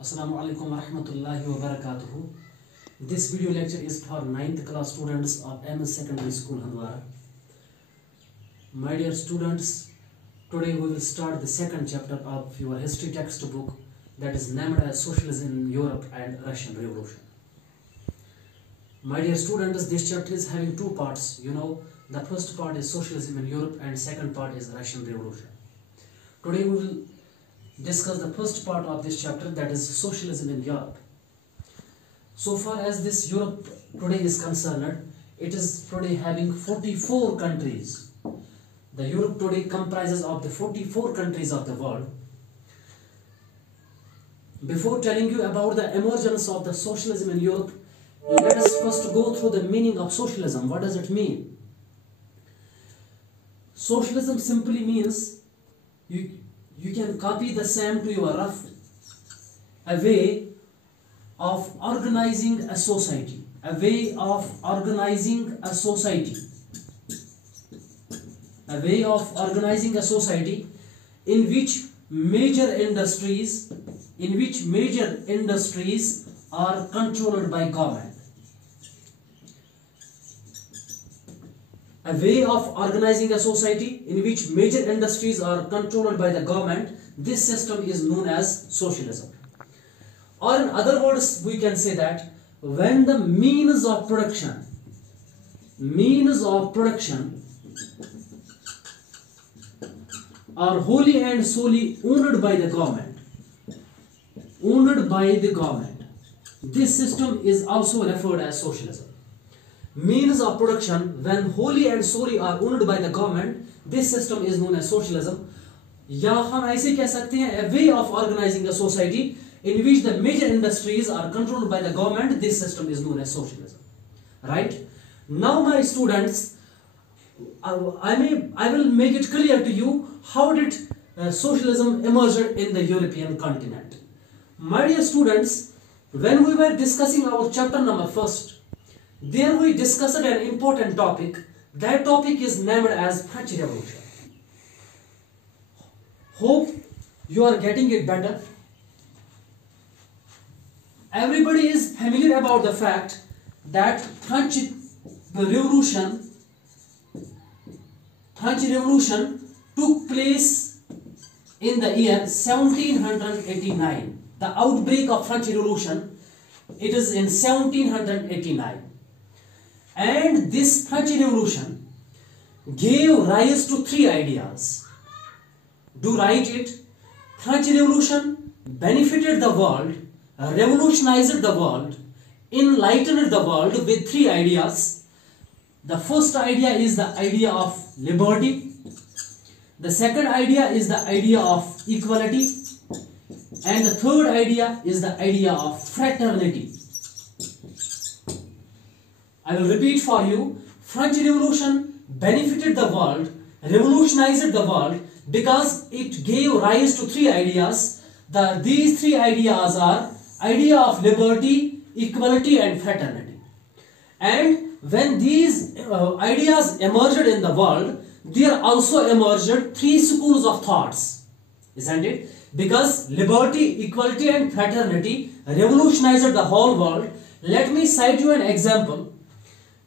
Assalamu alaikum warahmatullahi wabarakatuh. This video lecture is for 9th class students of MS Secondary School Handwara. My dear students, today we will start the second chapter of your history textbook that is named as Socialism in Europe and Russian Revolution. My dear students, this chapter is having two parts. The first part is Socialism in Europe and second part is Russian Revolution. Today we will discuss the first part of this chapter, that is Socialism in Europe. So far as this Europe today is concerned, it is today having 44 countries. The Europe today comprises of the 44 countries of the world. Before telling you about the emergence of the socialism in Europe, let us first go through the meaning of socialism. What does it mean? Socialism simply means you can copy the same to your rough, a way of organizing a society, a way of organizing a society, a way of organizing a society in which major industries are controlled by government. A way of organizing a society in which major industries are controlled by the government. This system is known as socialism. Or in other words, we can say that when the means of production are wholly and solely owned by the government, this system is also referred as socialism. Means of production, when wholly and solely are owned by the government, this system is known as socialism. या हम ऐसे कह सकते हैं, a way of organizing a society in which the major industries are controlled by the government. This system is known as socialism. Right? Now, my students, I will make it clear to you how did socialism emerge in the European continent. My dear students, when we were discussing our chapter number first, there we discussed an important topic. That topic is named as French Revolution. Hope you are getting it better. Everybody is familiar about the fact that French Revolution took place in the year 1789. The outbreak of French Revolution, it is in 1789. And this French Revolution gave rise to three ideas. Do write it. French Revolution benefited the world, revolutionized the world, enlightened the world with three ideas. The first idea is the idea of liberty. The second idea is the idea of equality. And the third idea is the idea of fraternity. I will repeat for you. French Revolution benefited the world, revolutionized the world because it gave rise to three ideas. These three ideas are idea of liberty, equality and fraternity. And when these ideas emerged in the world, there also emerged three schools of thoughts. Isn't it? Because liberty, equality and fraternity revolutionized the whole world. Let me cite you an example.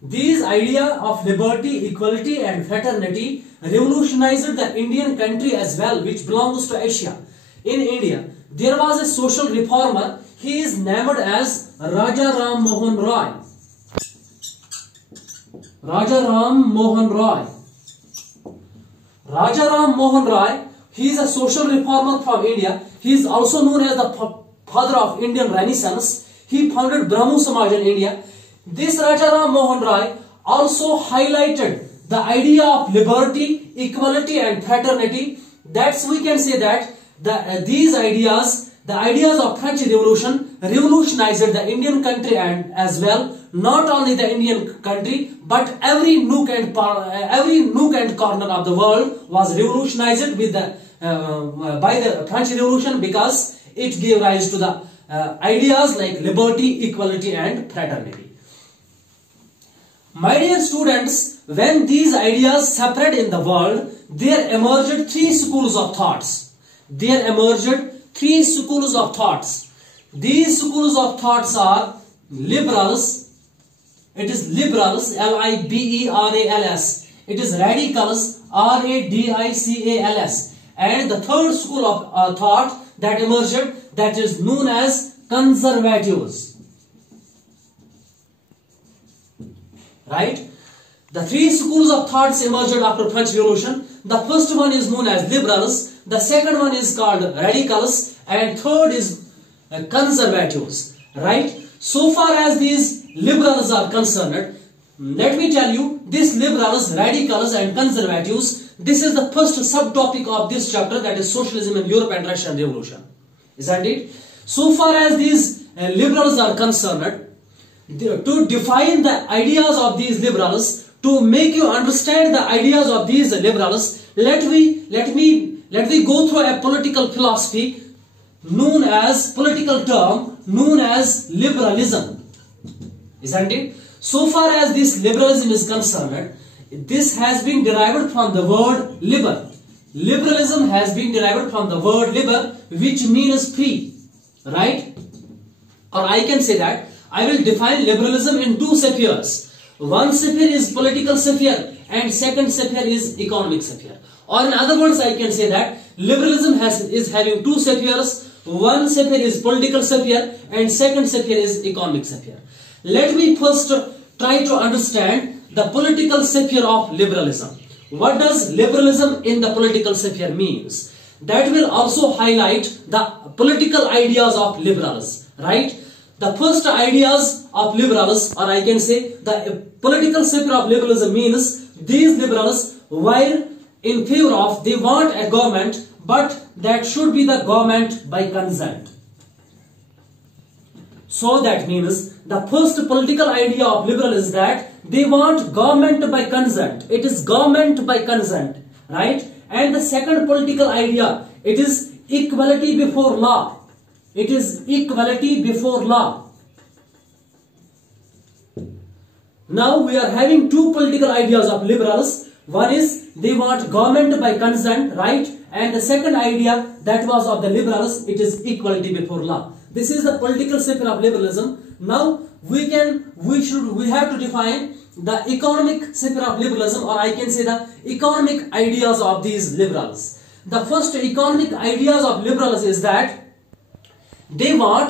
These ideas of liberty, equality and fraternity revolutionized the Indian country as well, which belongs to Asia. In India, there was a social reformer. He is named as Raja Ram Mohan Roy. Raja Ram Mohan Roy. Raja Ram Mohan Roy, he is a social reformer from India. He is also known as the father of Indian Renaissance. He founded Brahmo Samaj in India. This Raja Ram Mohan Roy also highlighted the idea of liberty, equality and fraternity. That's we can say that these ideas, the ideas of French Revolution revolutionized the Indian country and as well, not only the Indian country, but every nook and corner of the world was revolutionized with by the French Revolution, because it gave rise to the ideas like liberty, equality and fraternity. My dear students, when these ideas spread in the world, there emerged three schools of thoughts. These schools of thoughts are liberals. It is liberals, Liberals. It is radicals, Radicals. And the third school of thought that emerged, that is known as conservatives. Right? The three schools of thoughts emerged after French Revolution. The first one is known as liberals, the second one is called radicals, and third is conservatives. Right? So far as these liberals are concerned, let me tell you, these liberals, radicals and conservatives, this is the first subtopic of this chapter, that is socialism in Europe and Russian Revolution. Isn't it? So far as these liberals are concerned, to define the ideas of these liberals, to make you understand the ideas of these liberals, let me go through a political philosophy known as, political term known as liberalism. Isn't it? So far as this liberalism is concerned, this has been derived from the word liber. Liberalism has been derived from the word liber, which means free. Right? Or I can say that I will define liberalism in two spheres. One sphere is political sphere and second sphere is economic sphere. Or in other words, I can say that liberalism is having two spheres. One sphere is political sphere and second sphere is economic sphere. Let me first try to understand the political sphere of liberalism. What does liberalism in the political sphere means? That will also highlight the political ideas of liberals. Right? The first ideas of liberals, or I can say the political sphere of liberalism, means these liberals were in favor of, they want a government, but that should be the government by consent. So that means the first political idea of liberal is that they want government by consent. It is government by consent. Right? And the second political idea, it is equality before law. It is equality before law. Now we are having two political ideas of liberals. One is they want government by consent, right? And the second idea that was of the liberals, it is equality before law. This is the political sphere of liberalism. Now we have to define the economic sphere of liberalism, or I can say the economic ideas of these liberals. The first economic ideas of liberals is that they were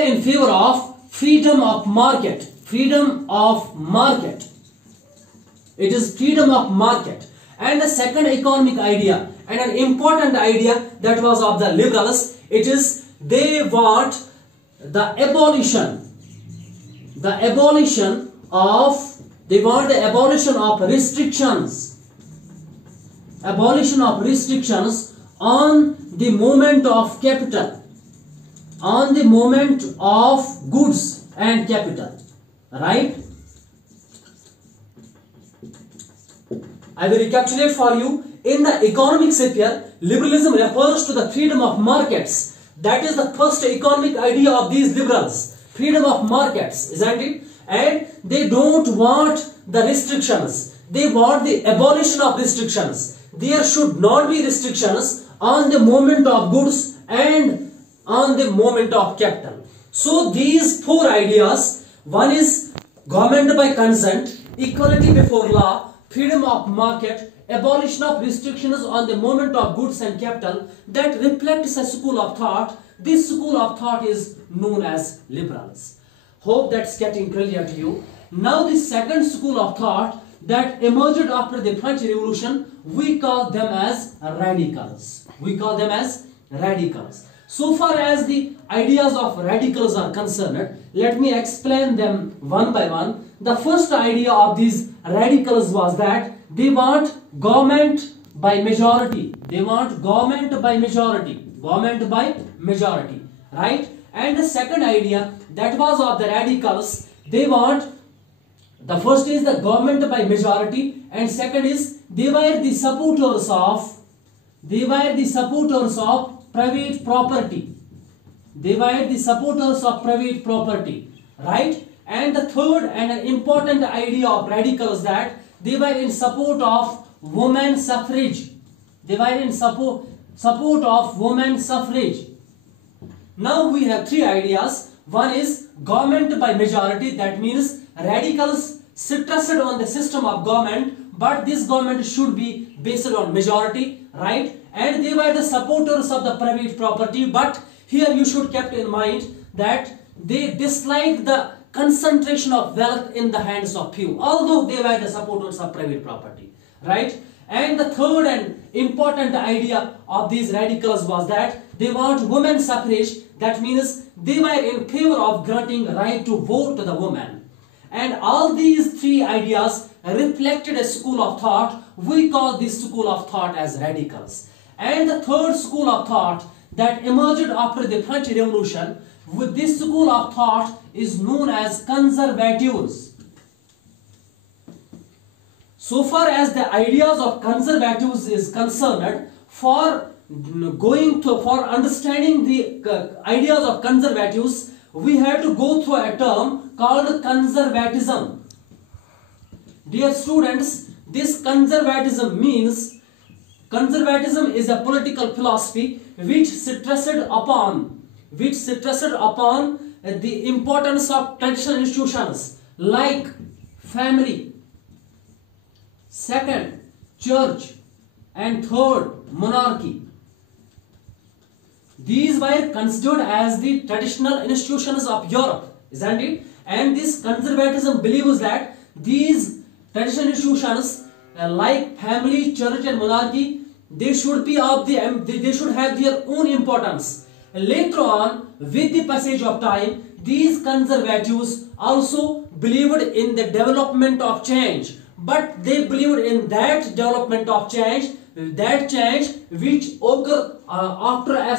in favor of freedom of market. Freedom of market. It is freedom of market. And the second economic idea, and an important idea that was of the liberals, it is they want the abolition of restrictions. Abolition of restrictions on the movement of capital, on the movement of goods and capital. Right? I will recapitulate for you. In the economic sphere, liberalism refers to the freedom of markets. That is the first economic idea of these liberals. Freedom of markets, isn't it? And they don't want the restrictions. They want the abolition of restrictions. There should not be restrictions on the movement of goods and on the movement of capital. So these four ideas, one is government by consent, equality before law, freedom of market, abolition of restrictions on the movement of goods and capital, that reflects a school of thought. This school of thought is known as liberals. Hope that's getting clear to you. Now the second school of thought that emerged after the French Revolution, we call them as radicals. We call them as radicals. So far as the ideas of radicals are concerned, let me explain them one by one. The first idea of these radicals was that they want government by majority. They want government by majority. Government by majority. Right? And the second idea that was of the radicals, they want, the first is the government by majority, and second is they were the supporters of private property. They were the supporters of private property. Right? And the third and an important idea of radicals, that they were in support of women suffrage. They were in support of women suffrage. Now we have three ideas. One is government by majority, that means radicals stressed on the system of government, but this government should be based on majority, right? And they were the supporters of the private property, but here you should keep in mind that they disliked the concentration of wealth in the hands of few, although they were the supporters of private property, right? And the third and important idea of these radicals was that they want women suffrage, that means they were in favor of granting right to vote to the woman. And all these three ideas reflected a school of thought. We call this school of thought as radicals. And the third school of thought that emerged after the French Revolution, with this school of thought is known as conservatives. So far as the ideas of conservatives is concerned, for understanding the ideas of conservatives, we have to go through a term called conservatism. Dear students, this conservatism means conservatism is a political philosophy which stressed upon the importance of traditional institutions like family, second, church, and third, monarchy. These were considered as the traditional institutions of Europe, isn't it? And this conservatism believes that these traditional institutions like family, church, and monarchy, they should have their own importance. Later on, with the passage of time, these conservatives also believed in the development of change, but they believed in that development of change, which occur after a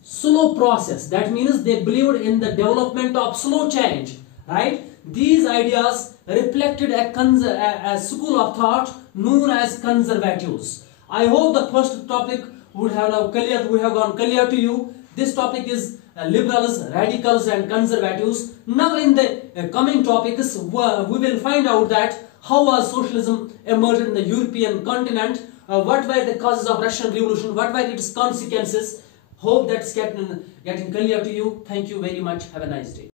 slow process. That means they believed in the development of slow change, right? These ideas reflected a school of thought known as conservatives. I hope the first topic would have gone clear to you. This topic is liberals, radicals, and conservatives. Now in the coming topics, we will find out that how was socialism emerged in the European continent, what were the causes of Russian Revolution, what were its consequences. Hope that's getting clear to you. Thank you very much. Have a nice day.